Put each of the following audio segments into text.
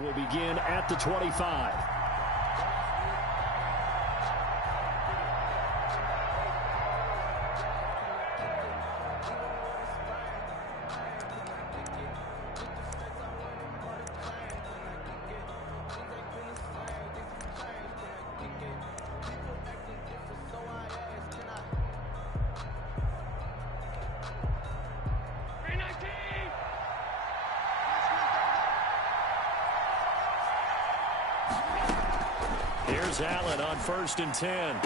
Will begin at the 25. Here's Allen on 1st and 10.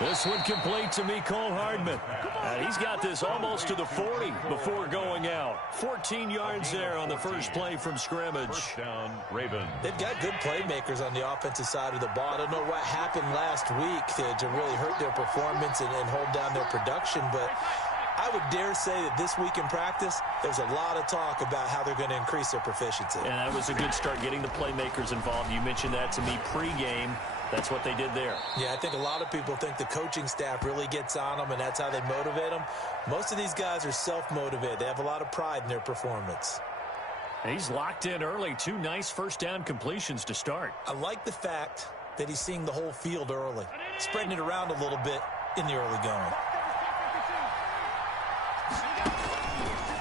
This one complete to Mecole Hardman. And he's got this almost to the 40 before going out. 14 yards there on the first play from scrimmage. First down, Ravens. They've got good playmakers on the offensive side of the ball. I don't know what happened last week to really hurt their performance and hold down their production, but I would dare say that this week in practice, there's a lot of talk about how they're going to increase their proficiency. And that was a good start getting the playmakers involved. You mentioned that to me pregame. That's what they did there. Yeah, I think a lot of people think the coaching staff really gets on them, and that's how they motivate them. Most of these guys are self-motivated. They have a lot of pride in their performance. He's locked in early. 2 nice first down completions to start. I like the fact that he's seeing the whole field early, spreading it around a little bit in the early going.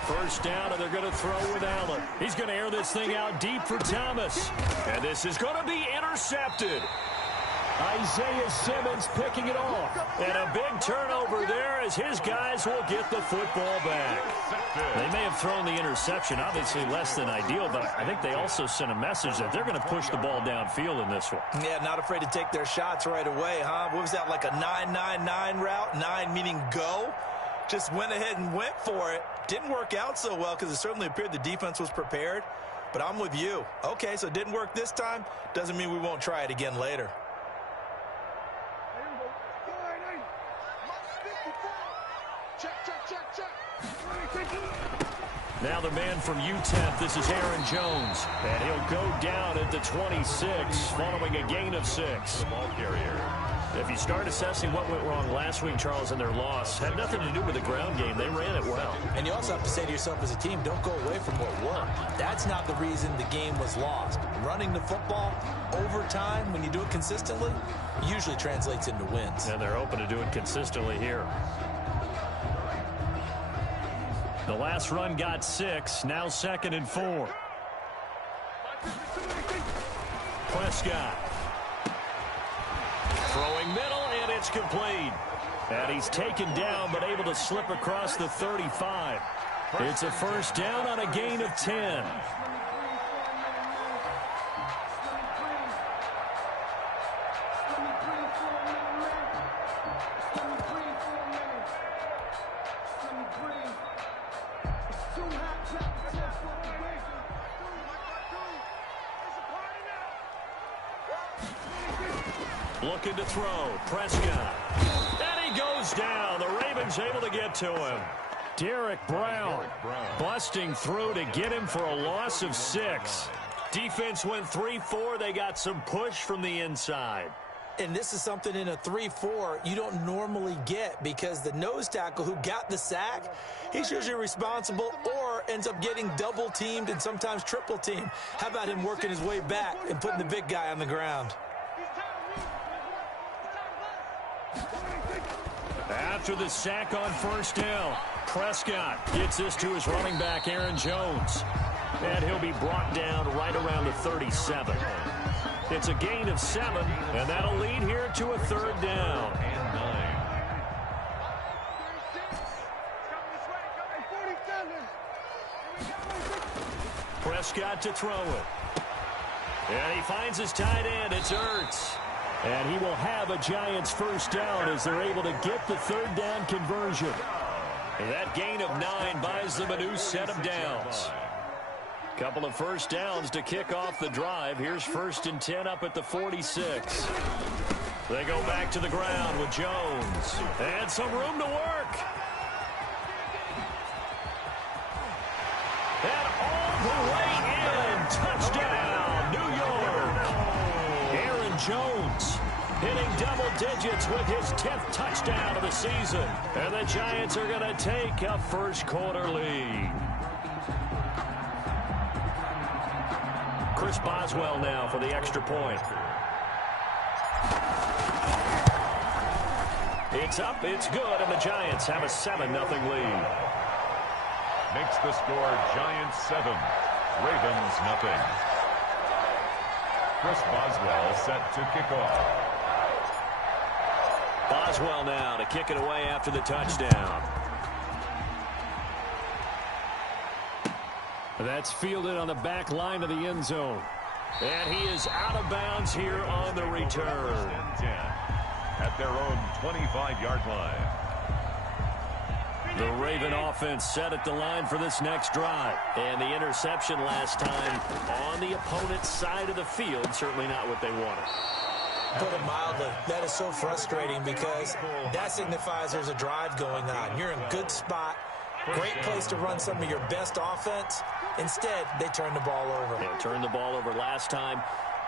First down, and they're going to throw with Allen. He's going to air this thing out deep for Thomas. And this is going to be intercepted. Isaiah Simmons picking it off. And a big turnover there as his guys will get the football back. They may have thrown the interception, obviously less than ideal, but I think they also sent a message that they're going to push the ball downfield in this one. Yeah, not afraid to take their shots right away, huh? What was that, like a 9-9-9 route? 9 meaning go? Just went ahead and went for it. Didn't work out so well because it certainly appeared the defense was prepared. But I'm with you. Okay, so it didn't work this time. Doesn't mean we won't try it again later. Now the man from UTEP, this is Aaron Jones. And he'll go down at the 26 following a gain of 6. The ball carrier. If you start assessing what went wrong last week, Charles, in their loss, had nothing to do with the ground game. They ran it well. And you also have to say to yourself as a team, don't go away from what worked. That's not the reason the game was lost. Running the football over time, when you do it consistently, usually translates into wins. And they're open to do it consistently here. The last run got 6, now 2nd and 4. Prescott. Throwing middle, and it's complete. And he's taken down, but able to slip across the 35. It's a first down on a gain of 10. Looking to throw. Prescott. And he goes down. The Ravens able to get to him. Derek Brown busting through to get him for a loss of 6. Defense went 3-4. They got some push from the inside. And this is something in a 3-4 you don't normally get because the nose tackle who got the sack, he's usually responsible or ends up getting double-teamed and sometimes triple-teamed. How about him working his way back and putting the big guy on the ground? After the sack on first down, Prescott gets this to his running back, Aaron Jones. And he'll be brought down right around the 37. It's a gain of 7, and that'll lead here to a 3rd down. And 9. Prescott to throw it. And he finds his tight end. It's Ertz. And he will have a Giants first down as they're able to get the 3rd down conversion. And that gain of 9 buys them a new set of downs. Couple of first downs to kick off the drive. Here's 1st and 10 up at the 46. They go back to the ground with Jones. And some room to work. And all the way in. Touchdown, New York. Aaron Jones hitting double digits with his 10th touchdown of the season. And the Giants are going to take a first quarter lead. Chris Boswell now for the extra point. It's up, it's good, and the Giants have a 7-0 lead. Makes the score Giants 7, Ravens nothing. Chris Boswell set to kick off. Boswell now to kick it away after the touchdown. That's fielded on the back line of the end zone. And he is out of bounds here on the return. At their own 25-yard line. The Raven offense set at the line for this next drive. And the interception last time on the opponent's side of the field. Certainly not what they wanted. Put it mildly, that is so frustrating because that signifies there's a drive going on. You're in a good spot. Great place to run some of your best offense. Instead, they turn the ball over. They turned the ball over last time.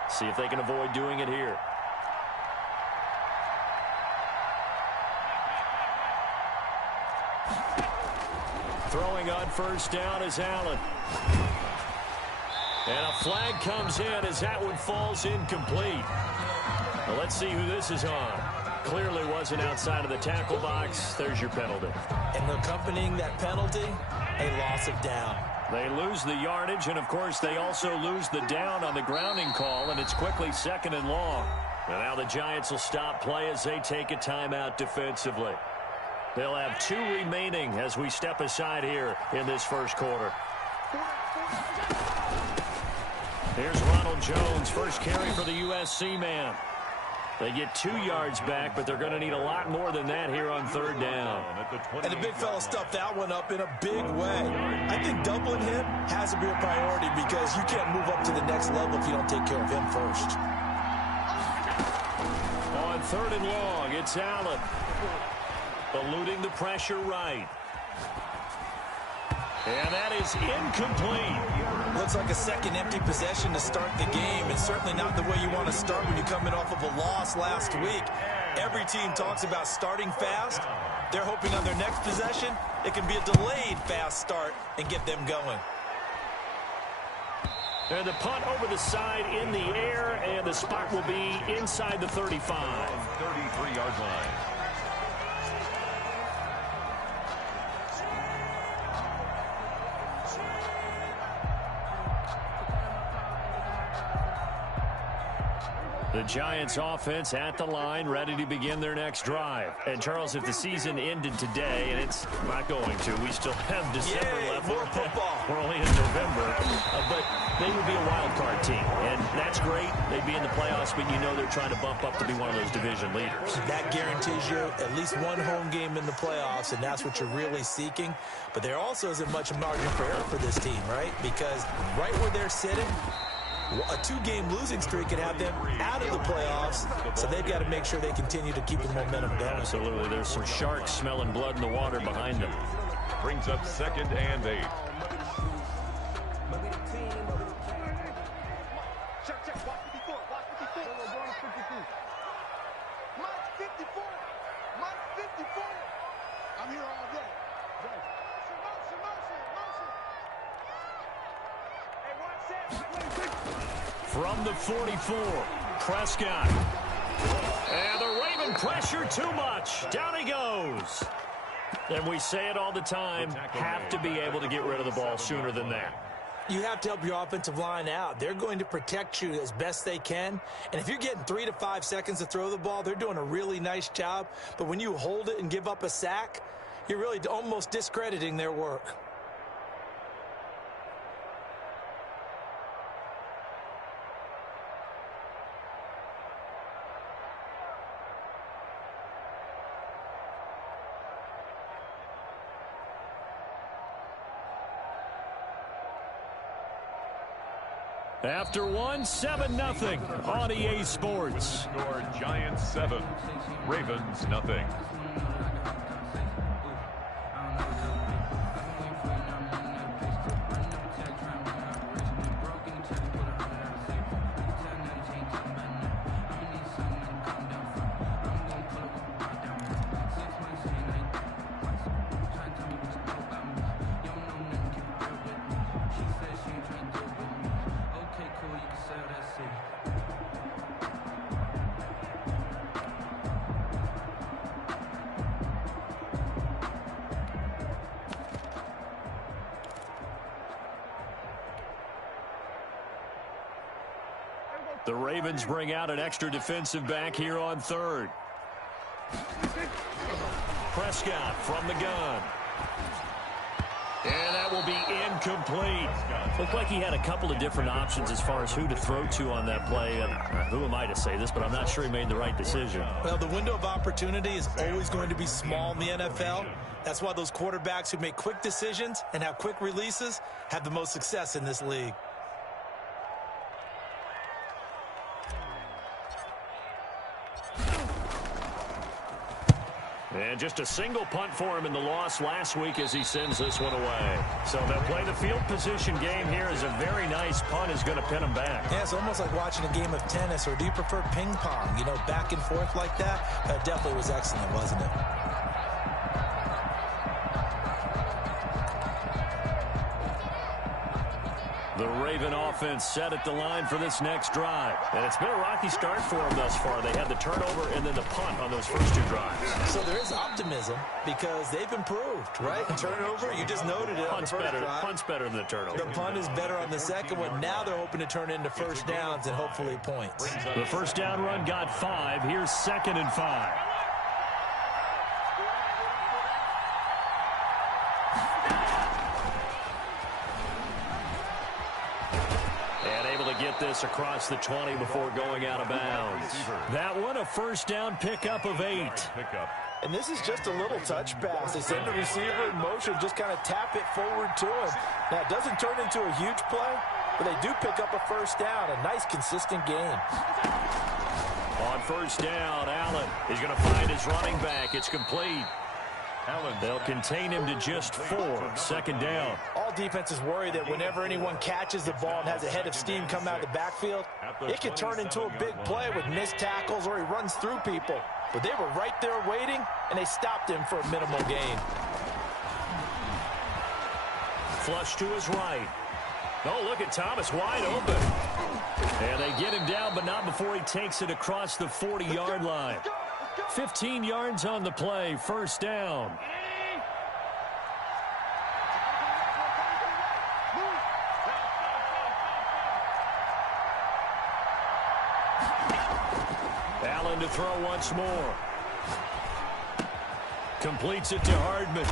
See if they can avoid doing it here. Throwing on first down is Allen. And a flag comes in as that one falls incomplete. Well, let's see who this is on. Clearly wasn't outside of the tackle box. There's your penalty. And accompanying that penalty, a loss of down. They lose the yardage, and, of course, they also lose the down on the grounding call, and it's quickly 2nd and long. And now the Giants will stop play as they take a timeout defensively. They'll have 2 remaining as we step aside here in this first quarter. Here's Ronald Jones, first carry for the USC man. They get 2 yards back, but they're going to need a lot more than that here on third down. And the big fella stuffed that one up in a big way. I think doubling him has to be a priority because you can't move up to the next level if you don't take care of him first. On 3rd and long, it's Allen. Eluding the pressure right. And that is incomplete. Looks like a second empty possession to start the game, and certainly not the way you want to start when you're coming off of a loss last week. Every team talks about starting fast. They're hoping on their next possession, it can be a delayed fast start and get them going. And the punt over the side in the air, and the spot will be inside the 35. 33-yard line. The Giants offense at the line, ready to begin their next drive. And, Charles, if the season ended today, and it's not going to, we still have December left. More football. We're only in November. But they would be a wild card team, and that's great. They'd be in the playoffs, but you know they're trying to bump up to be one of those division leaders. That guarantees you at least one home game in the playoffs, and that's what you're really seeking. But there also isn't much margin for error for this team, right? Because right where they're sitting, a 2-game losing streak could have them out of the playoffs, so they've got to make sure they continue to keep the momentum going. Absolutely. There's some sharks smelling blood in the water behind them. Brings up 2nd and 8. I'm here all day. From the 44, Prescott. And the Raven pressure too much. Down he goes. And we say it all the time, have to be able to get rid of the ball sooner than that. You have to help your offensive line out. They're going to protect you as best they can. And if you're getting 3 to 5 seconds to throw the ball, they're doing a really nice job. But when you hold it and give up a sack, you're really almost discrediting their work. After one, 7-0 on EA Sports. Score Giants 7, Ravens nothing. The Ravens bring out an extra defensive back here on third. Prescott from the gun. And that will be incomplete. Looked like he had a couple of different options as far as who to throw to on that play. Who am I to say this, but I'm not sure he made the right decision. Well, the window of opportunity is always going to be small in the NFL. That's why those quarterbacks who make quick decisions and have quick releases have the most success in this league. And just a single punt for him in the loss last week as he sends this one away. So they'll play the field position game here as a very nice punt is going to pin him back. Yeah, it's almost like watching a game of tennis, or do you prefer ping pong? You know, back and forth like that? That definitely was excellent, wasn't it? The Raven offense set at the line for this next drive. And it's been a rocky start for them thus far. They had the turnover and then the punt on those first two drives. So there is optimism because they've improved, right? Turnover, you just noted it. Punt's better than the turnover. The punt is better on the second one. Now they're hoping to turn into first downs and hopefully points. The first down run got 5. Here's 2nd and 5. Get this across the 20 before going out of bounds. That one, a first down pickup of 8. And this is just a little touch pass. They send the receiver in motion, just kind of tap it forward to him. Now, it doesn't turn into a huge play, but they do pick up a first down. A nice, consistent game. On first down, Allen is going to find his running back. It's complete. They'll contain him to just 4. 2nd down. All defenses worry that whenever anyone catches the ball and has a head of steam come out of the backfield, it can turn into a big play with missed tackles or he runs through people. But they were right there waiting, and they stopped him for a minimal gain. Flush to his right. Oh, look at Thomas wide open. And they get him down, but not before he takes it across the 40-yard line. 15 yards on the play, first down. Allen to throw once more. Completes it to Hardman.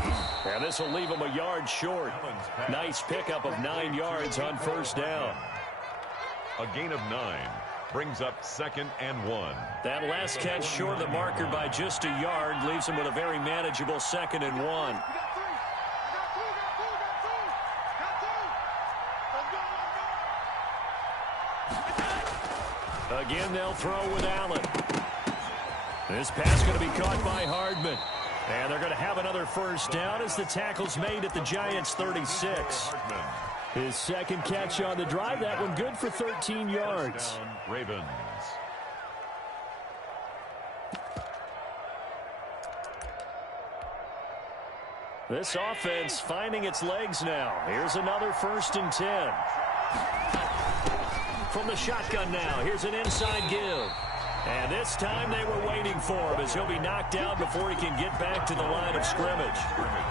And this will leave him a yard short. Nice pickup of 9 yards on first down. A gain of 9. Brings up 2nd and 1. That last catch short of the marker by just a yard leaves him with a very manageable 2nd and 1. Again, they'll throw with Allen. This pass going to be caught by Hardman. And they're going to have another first down as the tackle's made at the Giants' 36. His second catch on the drive, that one good for 13 yards. Ravens. This offense finding its legs now. Here's another 1st and 10. From the shotgun now, here's an inside give. And this time they were waiting for him as he'll be knocked down before he can get back to the line of scrimmage.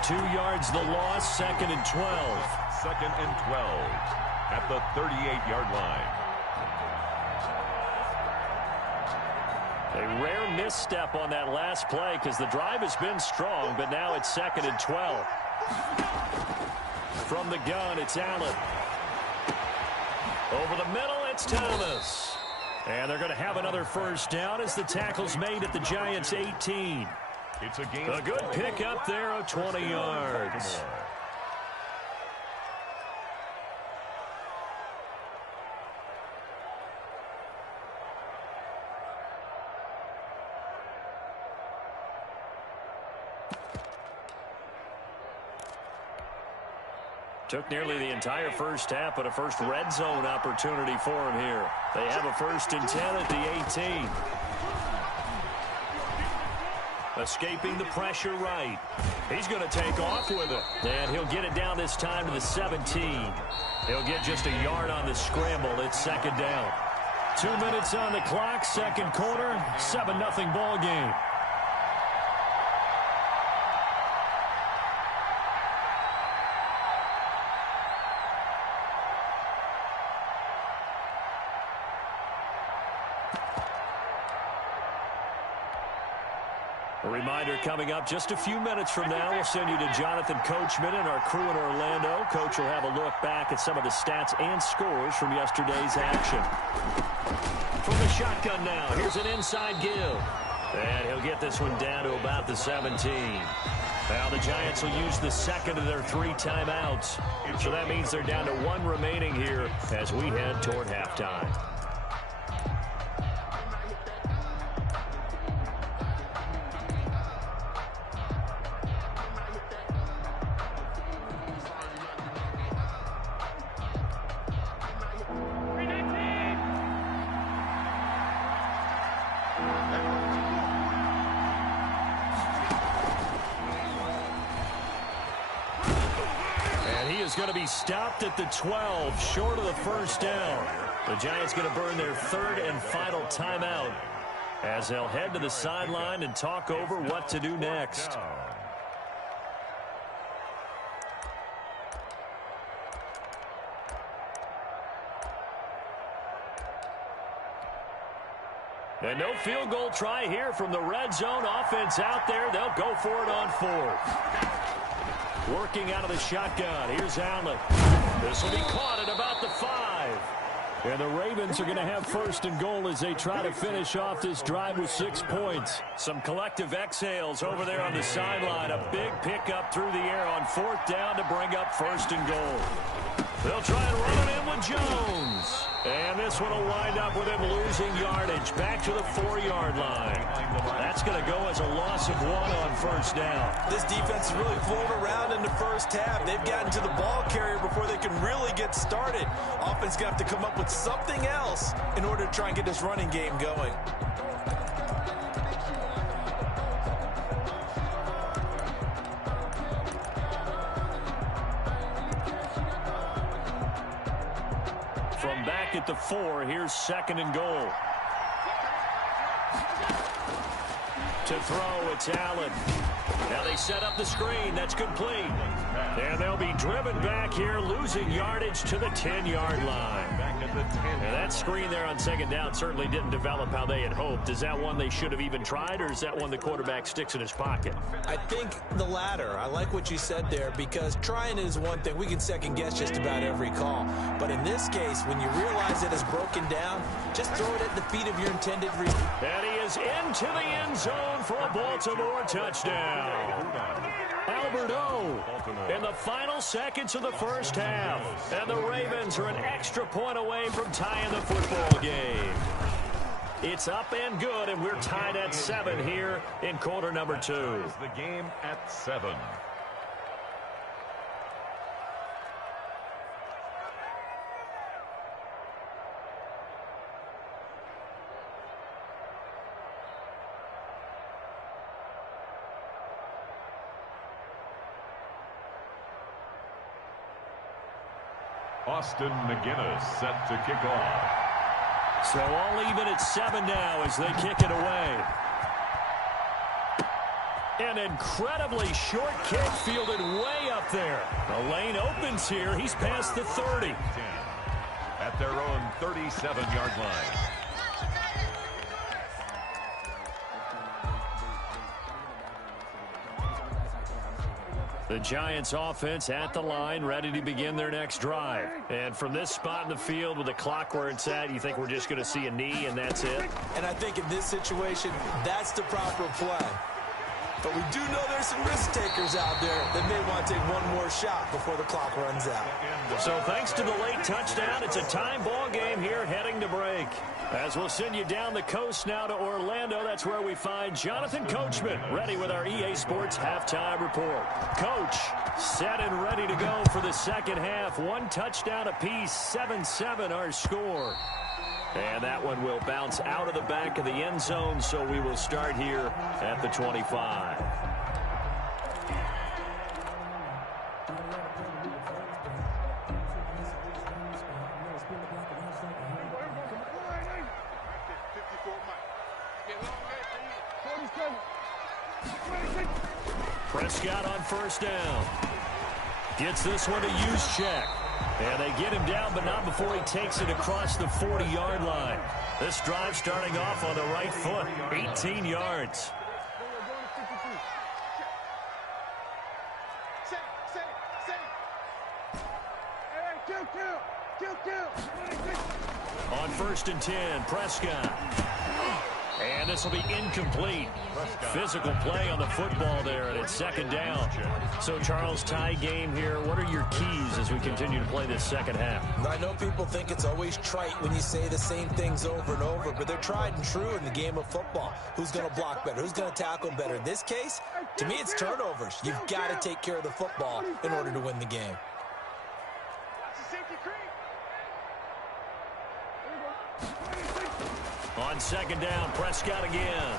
2 yards the loss, 2nd and 12. 2nd and 12 at the 38-yard line. A rare misstep on that last play because the drive has been strong, but now it's 2nd and 12. From the gun, it's Allen. Over the middle, it's Thomas. And they're going to have another first down as the tackle's made at the Giants' 18. It's a gain. A good pickup there of 20 yards. Took nearly the entire first half, but a first red zone opportunity for him here. They have a 1st and 10 at the 18. Escaping the pressure right. He's going to take off with it. And he'll get it down this time to the 17. He'll get just a yard on the scramble. It's 2nd down. 2 minutes on the clock, 2nd quarter, 7-0 ball game. A reminder coming up just a few minutes from now, we'll send you to Jonathan Coachman and our crew in Orlando. Coach will have a look back at some of the stats and scores from yesterday's action. From the shotgun now, here's an inside give. And he'll get this one down to about the 17. Now the Giants will use the second of their 3 timeouts. So that means they're down to 1 remaining here as we head toward halftime. Going to be stopped at the 12, short of the first down. The Giants going to burn their 3rd and final timeout as they'll head to the sideline and talk over what to do next. And no field goal try here from the red zone offense out there. They'll go for it on 4th. Working out of the shotgun. Here's Allen. This will be caught at about the 5. And the Ravens are going to have 1st and goal as they try to finish off this drive with 6 points. Some collective exhales over there on the sideline. A big pickup through the air on 4th down to bring up 1st and goal. They'll try and run it in with Jones. And this one will wind up with him losing yardage back to the 4-yard line. That's going to go as a loss of 1 on 1st down. This defense is really flown around in the first half. They've gotten to the ball carrier before they can really get started. Offense got to come up with something else in order to try and get this running game going. From back at the 4, here's 2nd and goal. To throw, it's Allen. Now they set up the screen. That's complete. And they'll be driven back here, losing yardage to the 10-yard line. And that screen there on 2nd down certainly didn't develop how they had hoped. Is that one they should have even tried, or is that one the quarterback sticks in his pocket? I think the latter. I like what you said there, because trying is one thing. We can second-guess just about every call. But in this case, when you realize it is broken down, just throw it at the feet of your intended receiver. And he is into the end zone for a Baltimore touchdown. Albert O in the final seconds of the first half. And the Ravens are an extra point away from tying the football game. It's up and good, and we're tied at 7 here in quarter number 2. The game at 7. Austin McGinnis set to kick off. So all even at 7 now as they kick it away. An incredibly short kick fielded way up there. The lane opens here. He's past the 30. 10 at their own 37-yard line. The Giants offense at the line, ready to begin their next drive. And from this spot in the field with the clock where it's at, you think we're just going to see a knee and that's it? And I think in this situation, that's the proper play. But we do know there's some risk takers out there that may want to take one more shot before the clock runs out. So thanks to the late touchdown, it's a time ball game here heading to break. As we'll send you down the coast now to Orlando, that's where we find Jonathan Coachman, ready with our EA Sports halftime report. Coach, set and ready to go for the second half. 1 touchdown apiece, 7-7 our score. And that one will bounce out of the back of the end zone, so we will start here at the 25. Prescott on first down. Gets this one to Juszczyk. And they get him down, but not before he takes it across the 40-yard line. This drive starting off on the right foot, 18 yards. On 1st and 10, Prescott. And this will be incomplete. Physical play on the football there, and it's 2nd down. So, Charles, tie game here. What are your keys as we continue to play this second half? I know people think it's always trite when you say the same things over and over, but they're tried and true in the game of football. Who's going to block better? Who's going to tackle better? In this case, to me, it's turnovers. You've got to take care of the football in order to win the game. On 2nd down, Prescott again.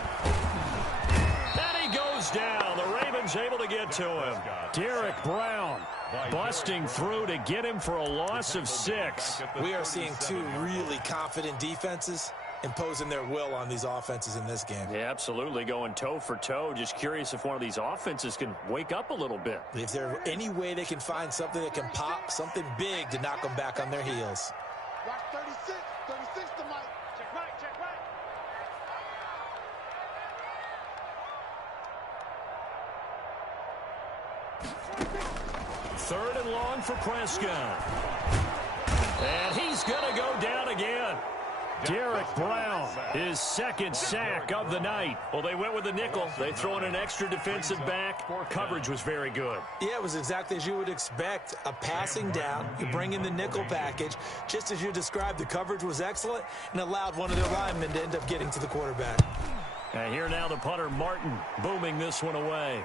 And he goes down. The Ravens able to get to him. Derek Brown busting through to get him for a loss of 6. We are seeing two really confident defenses imposing their will on these offenses in this game. Yeah, absolutely, going toe for toe. Just curious if one of these offenses can wake up a little bit. If there's any way they can find something that can pop, something big to knock them back on their heels. Watch 36 to Mike. Check right. 3rd and long for Prescott. And he's going to go down again. Derek Brown, his 2nd sack of the night. Well, they went with the nickel. They throw in an extra defensive back. Coverage was very good. Yeah, it was exactly as you would expect. A passing down. You bring in the nickel package. Just as you described, the coverage was excellent and allowed one of their linemen to end up getting to the quarterback. And here now the punter, Martin, booming this one away.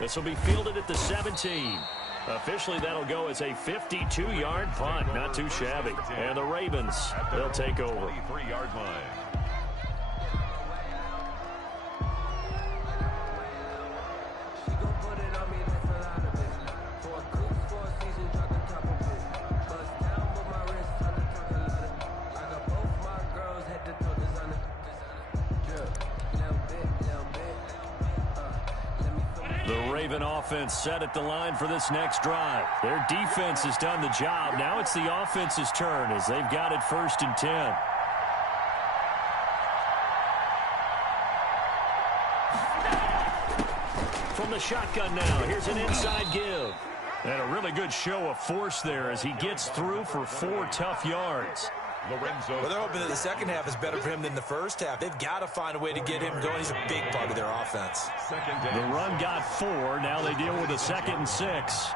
This will be fielded at the 17. Officially, that'll go as a 52-yard punt. Not too shabby. And the Ravens, they'll take over. 23-yard line. Raven offense set at the line for this next drive. Their defense has done the job. Now it's the offense's turn as they've got it 1st and 10. From the shotgun now, here's an inside give. And a really good show of force there as he gets through for 4 tough yards. Lorenzo. Well, they're hoping that the second half is better for him than the first half. They've got to find a way to get him going. He's a big part of their offense. The run got 4. Now they deal with a 2nd and 6.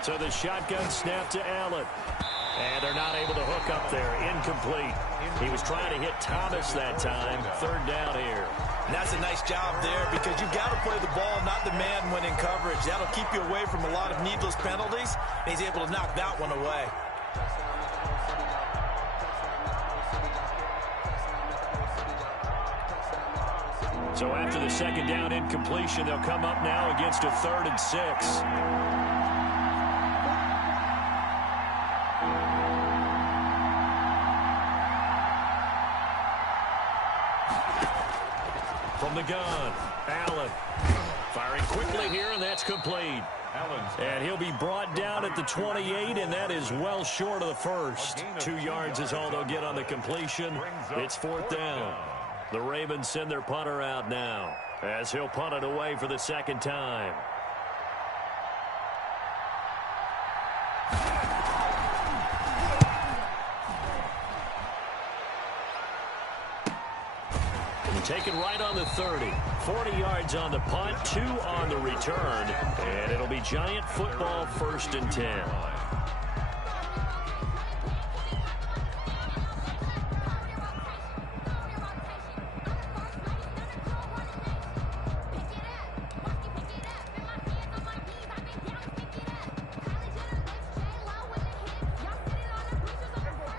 So the shotgun snap to Allen. And they're not able to hook up there. Incomplete. He was trying to hit Thomas that time. 3rd down here. And that's a nice job there because you've got to play the ball, not the man when in coverage. That'll keep you away from a lot of needless penalties. And he's able to knock that one away. So after the 2nd down incompletion, they'll come up now against a 3rd and 6. From the gun, Allen firing quickly here, and that's complete. And he'll be brought down at the 28, and that is well short of the first. 2 yards is all they'll get on the completion. It's 4th down. The Ravens send their punter out now as he'll punt it away for the 2nd time. Taken right on the 30. 40 yards on the punt, 2 on the return. And it'll be Giant football 1st and 10.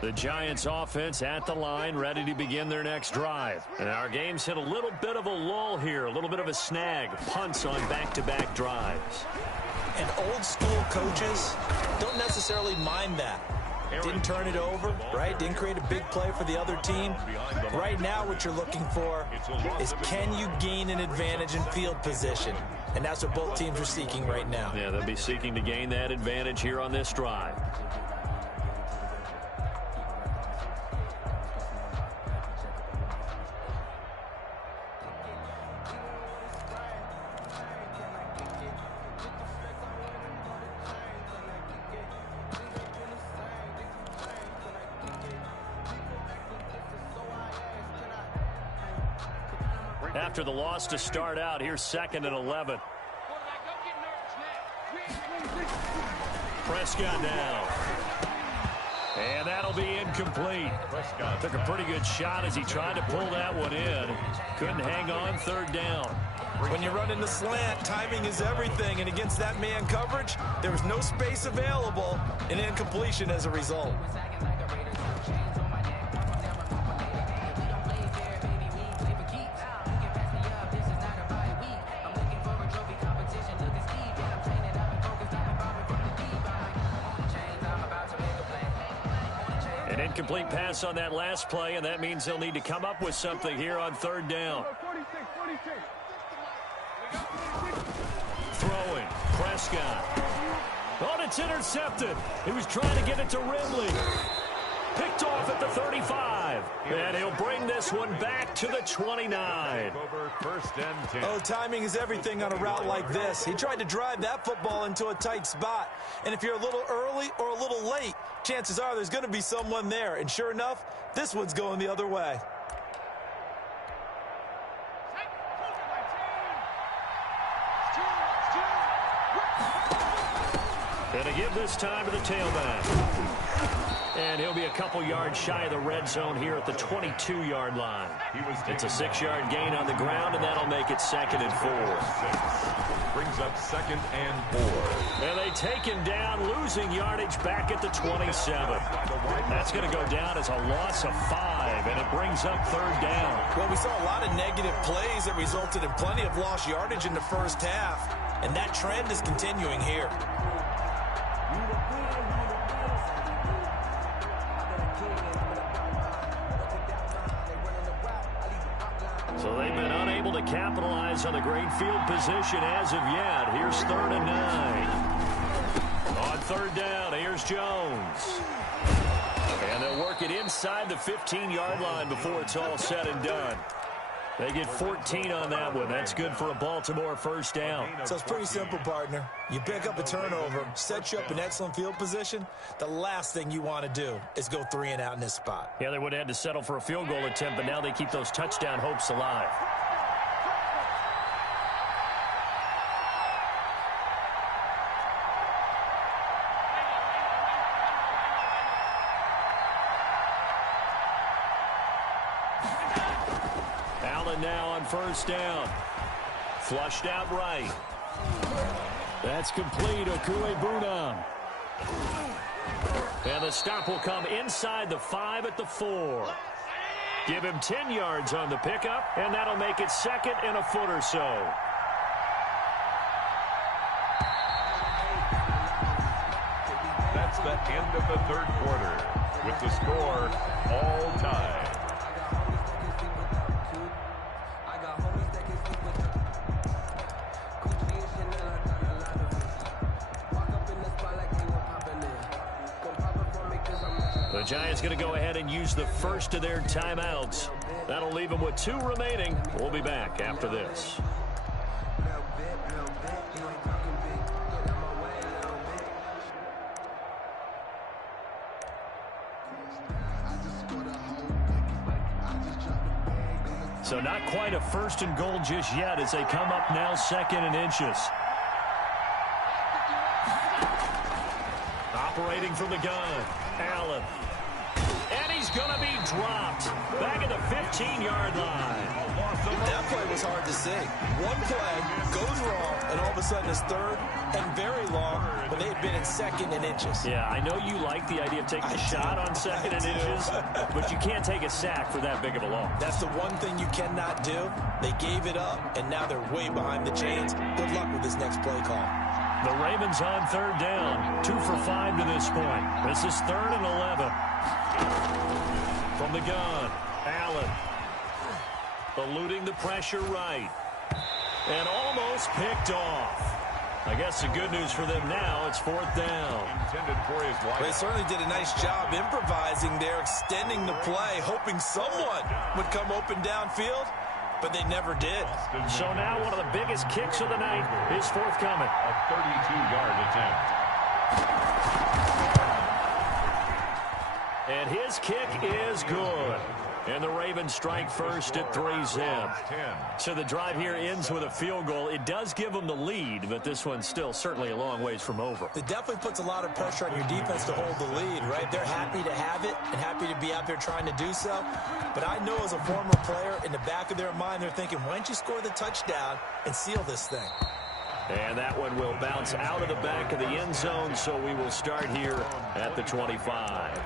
The Giants offense at the line, ready to begin their next drive. And our game's hit a little bit of a lull here, a little bit of a snag. Punts on back-to-back drives. And old school coaches don't necessarily mind that. Didn't turn it over, right? Didn't create a big play for the other team. Right now what you're looking for is can you gain an advantage in field position? And that's what both teams are seeking right now. Yeah, they'll be seeking to gain that advantage here on this drive. After the loss to start out, here's 2nd and 11. Prescott now. And that'll be incomplete. Prescott took a pretty good shot as he tried to pull that one in. Couldn't hang on 3rd down. When you run in the slant, timing is everything. And against that man coverage, there was no space available. An incompletion as a result. An incomplete pass on that last play, and that means they'll need to come up with something here on 3rd down. Throwing. Prescott. Oh, and it's intercepted. He was trying to get it to Ridley. Picked off at the 35. And he'll bring this one back to the 29. Over 1st and 10. Oh, timing is everything on a route like this. He tried to drive that football into a tight spot. And if you're a little early or a little late, chances are there's going to be someone there. And sure enough, this one's going the other way. And to give this time to the tailback. And he'll be a couple yards shy of the red zone here at the 22-yard line. It's a 6-yard gain on the ground, and that'll make it 2nd and 4. Brings up 2nd and 4. And they take him down, losing yardage back at the 27. That's going to go down as a loss of 5, and it brings up 3rd down. Well, we saw a lot of negative plays that resulted in plenty of lost yardage in the first half, and that trend is continuing here. So they've been unable to capitalize on the great field position as of yet. Here's 3rd and 9. On 3rd down, here's Jones. And they'll work it inside the 15-yard line before it's all said and done. They get 14 on that one. That's good for a Baltimore 1st down. So it's pretty simple, partner. You pick up a turnover, set you up in excellent field position. The last thing you want to do is go 3 and out in this spot. Yeah, they would have had to settle for a field goal attempt, but now they keep those touchdown hopes alive. Now on 1st down. Flushed out right. That's complete. Okuegbunam. And the stop will come inside the 5 at the 4. Give him 10 yards on the pickup, and that'll make it 2nd and a foot or so. That's the end of the 3rd quarter. With the score all tied. The Giants going to go ahead and use the first of their timeouts. That'll leave them with 2 remaining. We'll be back after this. So not quite a 1st and goal just yet as they come up now 2nd and inches. Operating from the gun, Allen. And he's going to be dropped back at the 15-yard line. That play was hard to see. One play goes wrong, and all of a sudden it's 3rd and very long when they had been in 2nd and inches. Yeah, I know you like the idea of taking a shot on 2nd and inches, but you can't take a sack for that big of a loss. That's the one thing you cannot do. They gave it up, and now they're way behind the chains. Good luck with this next play call. The Ravens on 3rd down, 2 for 5 to this point. This is 3rd and 11. From the gun, Allen. Eluding the pressure right. And almost picked off. I guess the good news for them now, it's 4th down. Intended for his wife. They certainly did a nice job improvising there, extending the play, hoping someone would come open downfield, but they never did. So now one of the biggest kicks of the night is forthcoming. A 32-yard attempt. And his kick is good. And the Ravens strike first at 3-zip. So the drive here ends with a field goal. It does give them the lead, but this one's still certainly a long ways from over. It definitely puts a lot of pressure on your defense to hold the lead, right? They're happy to have it and happy to be out there trying to do so. But I know as a former player, in the back of their mind, they're thinking, why don't you score the touchdown and seal this thing? And that one will bounce out of the back of the end zone, so we will start here at the 25.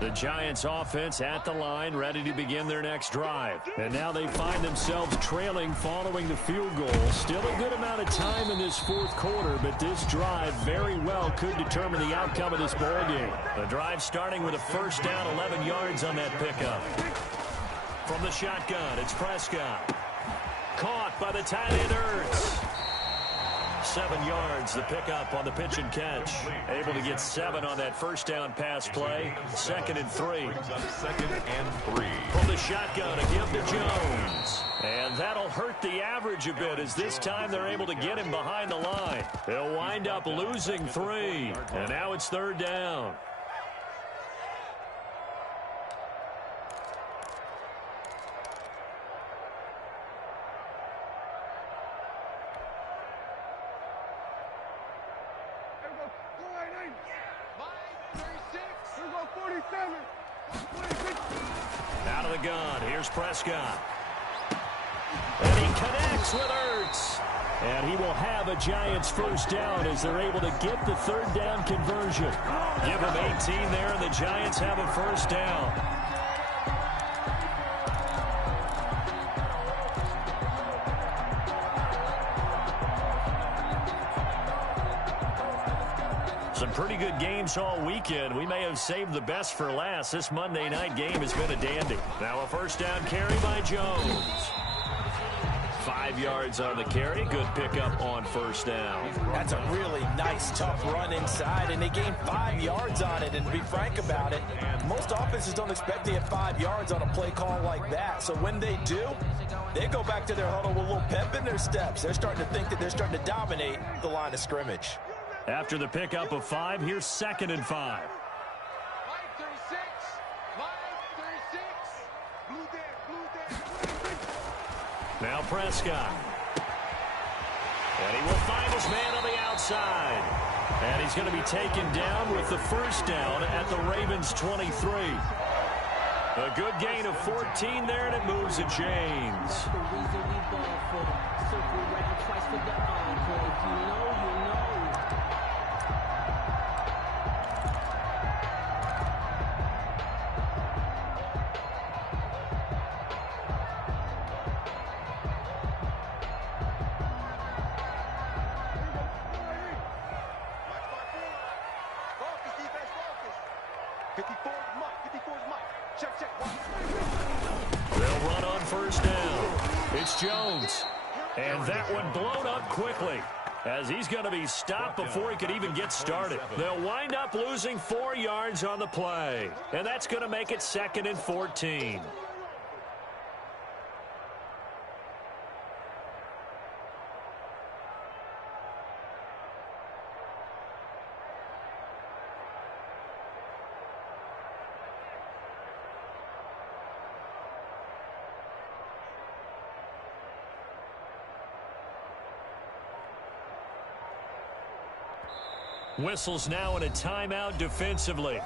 The Giants offense at the line, ready to begin their next drive. And now they find themselves trailing following the field goal. Still a good amount of time in this fourth quarter, but this drive very well could determine the outcome of this ball game. The drive starting with a first down, 11 yards on that pickup. From the shotgun, it's Prescott. Caught by the tight end Ertz. 7 yards, the pickup on the pitch and catch. Able to get 7 on that first down pass play. 2nd and 3. 2nd and 3. From the shotgun, a give to Jones. And that'll hurt the average a bit as this time they're able to get him behind the line. They'll wind up losing 3. And now it's 3rd down. Out of the gun, here's Prescott. And he connects with Ertz. And he will have a Giants first down as they're able to get the 3rd down conversion. Give them 18 there, and the Giants have a first down. Some pretty good games all weekend. We may have saved the best for last. This Monday night game has been a dandy. Now a first down carry by Jones. 5 yards on the carry. Good pickup on first down. That's a really nice, tough run inside, and they gained 5 yards on it. And to be frank about it, most offenses don't expect to get 5 yards on a play call like that. So when they do, they go back to their huddle with a little pep in their steps. They're starting to think that they're starting to dominate the line of scrimmage. After the pickup of 5, here's 2nd and 5. Now Prescott. And he will find his man on the outside. And he's going to be taken down with the first down at the Ravens 23. A good gain of 14 there, and it moves to James. They'll run on first down. It's Jones. And that one blown up quickly as he's going to be stopped before he could even get started. They'll wind up losing 4 yards on the play. And that's going to make it 2nd and 14. Whistles now in a timeout defensively.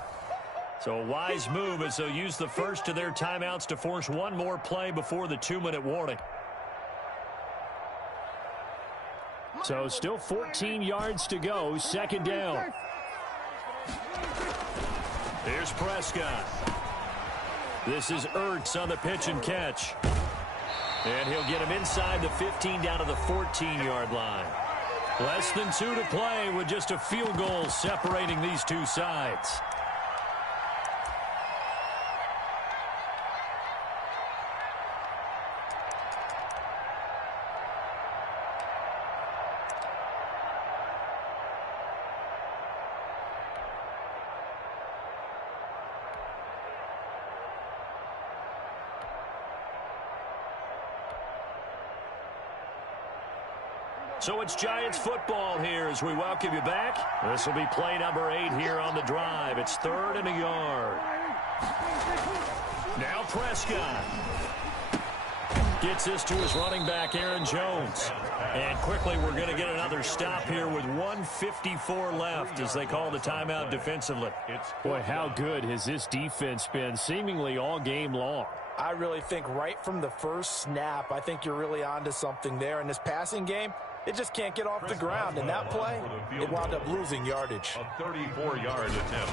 So a wise move as they'll use the first of their timeouts to force one more play before the 2-minute warning. So still 14 yards to go, 2nd down. Here's Prescott. This is Ertz on the pitch and catch. And he'll get him inside the 15 down to the 14-yard line. Less than 2 to play with just a field goal separating these two sides. So it's Giants football here as we welcome you back. This will be play number 8 here on the drive. It's 3rd and a yard. Now Prescott gets this to his running back, Aaron Jones. And quickly we're going to get another stop here with 1:54 left as they call the timeout defensively. Boy, how good has this defense been seemingly all game long? I really think right from the first snap, I think you're really onto something there. In this passing game, it just can't get off the ground. In that play, it wound up losing yardage. A 34-yard attempt.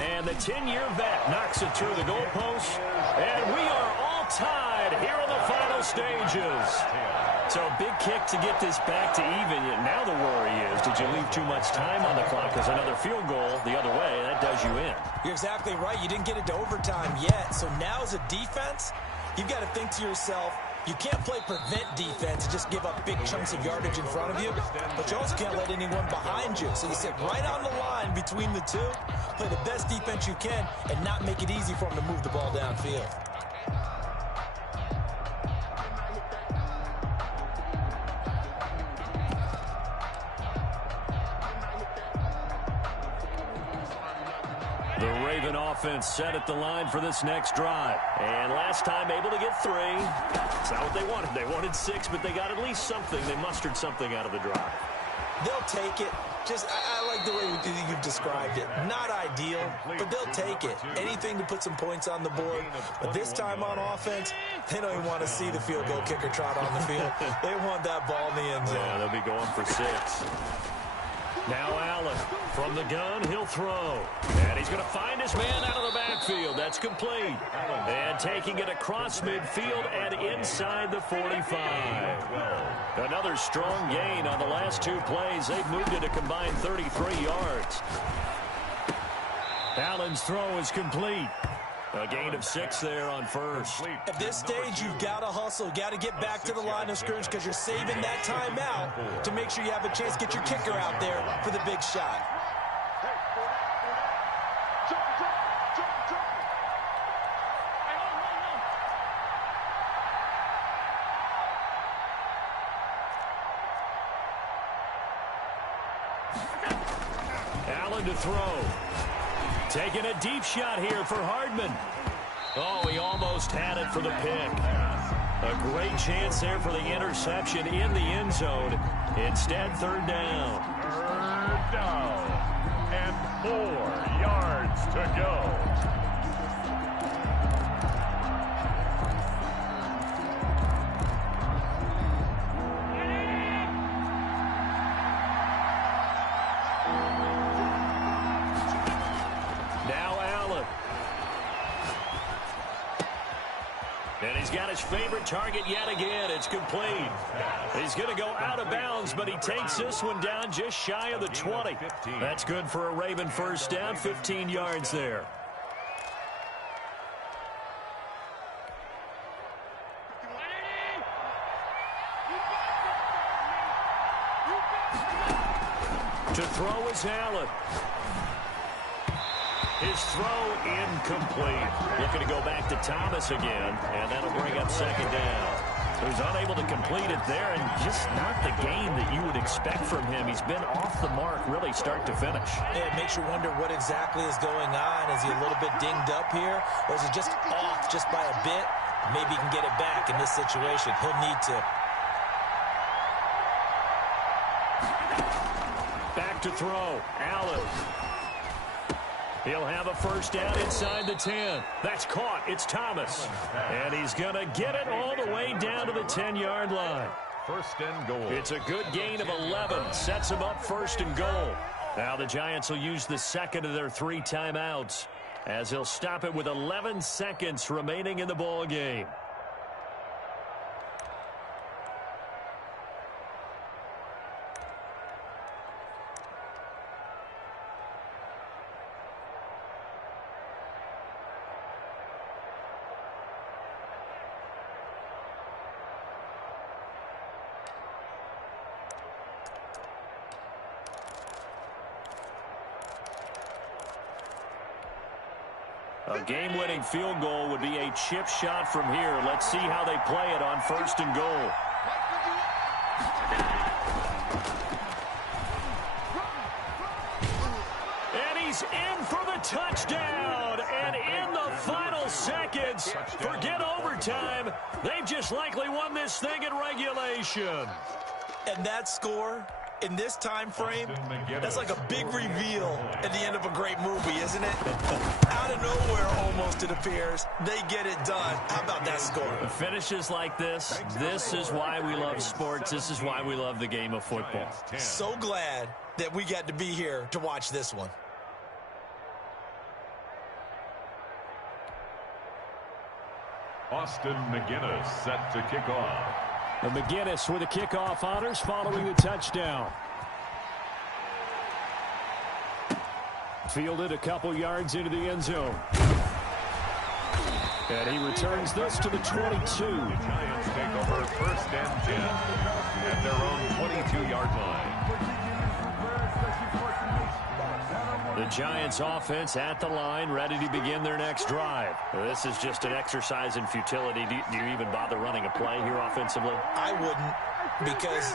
And the 10-year vet knocks it through the goalpost. And we are all tied here in the final stages. So a big kick to get this back to even. Now the worry is, did you leave too much time on the clock? Because another field goal the other way, that does you in. You're exactly right. You didn't get it to overtime yet. So now as a defense, you've got to think to yourself, you can't play prevent defense and just give up big chunks of yardage in front of you, but you also can't let anyone behind you. So you sit right on the line between the two, play the best defense you can, and not make it easy for them to move the ball downfield. The Raven offense set at the line for this next drive. And last time able to get 3. It's not what they wanted. They wanted 6, but they got at least something. They mustered something out of the drive. They'll take it. I like the way you've described it. Not ideal, but they'll take it. Anything to put some points on the board. But this time on offense, they don't even want to see the field goal kicker trot on the field. They want that ball in the end zone. Yeah, they'll be going for 6. Now Allen from the gun, he'll throw. And he's going to find his man out of the backfield. That's complete. And taking it across midfield and inside the 45. Another strong gain on the last 2 plays. They've moved it a combined 33 yards. Allen's throw is complete. A gain of 6 there on first. At this stage, you've got to hustle. You've got to get back to the line of scrimmage because you're saving that timeout to make sure you have a chance to get your kicker out there for the big shot. Allen to throw. Taking a deep shot here for Hardman. Oh, he almost had it for the pick. A great chance there for the interception in the end zone. Instead, 3rd down. 3rd down. And 4 yards to go. And he's got his favorite target yet again. It's complete. He's going to go out of bounds, but he takes this one down just shy of the 20. That's good for a Raven first down, 15 yards there. To throw is Allen. His throw incomplete. Looking to go back to Thomas again, and that'll bring up 2nd down. So he's unable to complete it there, and just not the game that you would expect from him. He's been off the mark really start to finish. Yeah, it makes you wonder what exactly is going on. Is he a little bit dinged up here, or is he just off just by a bit? Maybe he can get it back in this situation. He'll need to. Back to throw. Allen. He'll have a first down inside the 10. That's caught. It's Thomas. And he's going to get it all the way down to the 10-yard line. 1st and goal. It's a good gain of 11. Sets him up 1st and goal. Now the Giants will use the 2nd of their 3 timeouts as he'll stop it with 11 seconds remaining in the ball game. A game-winning field goal would be a chip shot from here. Let's see how they play it on 1st and goal. And he's in for the touchdown. And in the final seconds, forget overtime, they've just likely won this thing in regulation. And that score in this time frame, that's like a big reveal at the end of a great movie, isn't it? Out of nowhere, almost, it appears, they get it done. How about that score? Finishes like this is why we love sports. This is why we love the game of football. So glad that we got to be here to watch this one. Austin McGinnis set to kick off. And McGinnis with the kickoff honors following the touchdown. Fielded a couple yards into the end zone. And he returns this to the 22. The Giants take over 1st and 10 at their own 22-yard line. The Giants offense at the line, ready to begin their next drive. This is just an exercise in futility. Do you even bother running a play here offensively? I wouldn't, because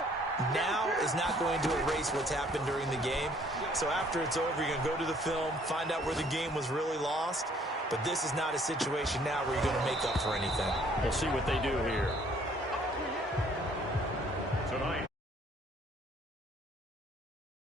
now is not going to erase what's happened during the game. So after it's over, you're going to go to the film, find out where the game was really lost. But this is not a situation now where you're going to make up for anything. We'll see what they do here.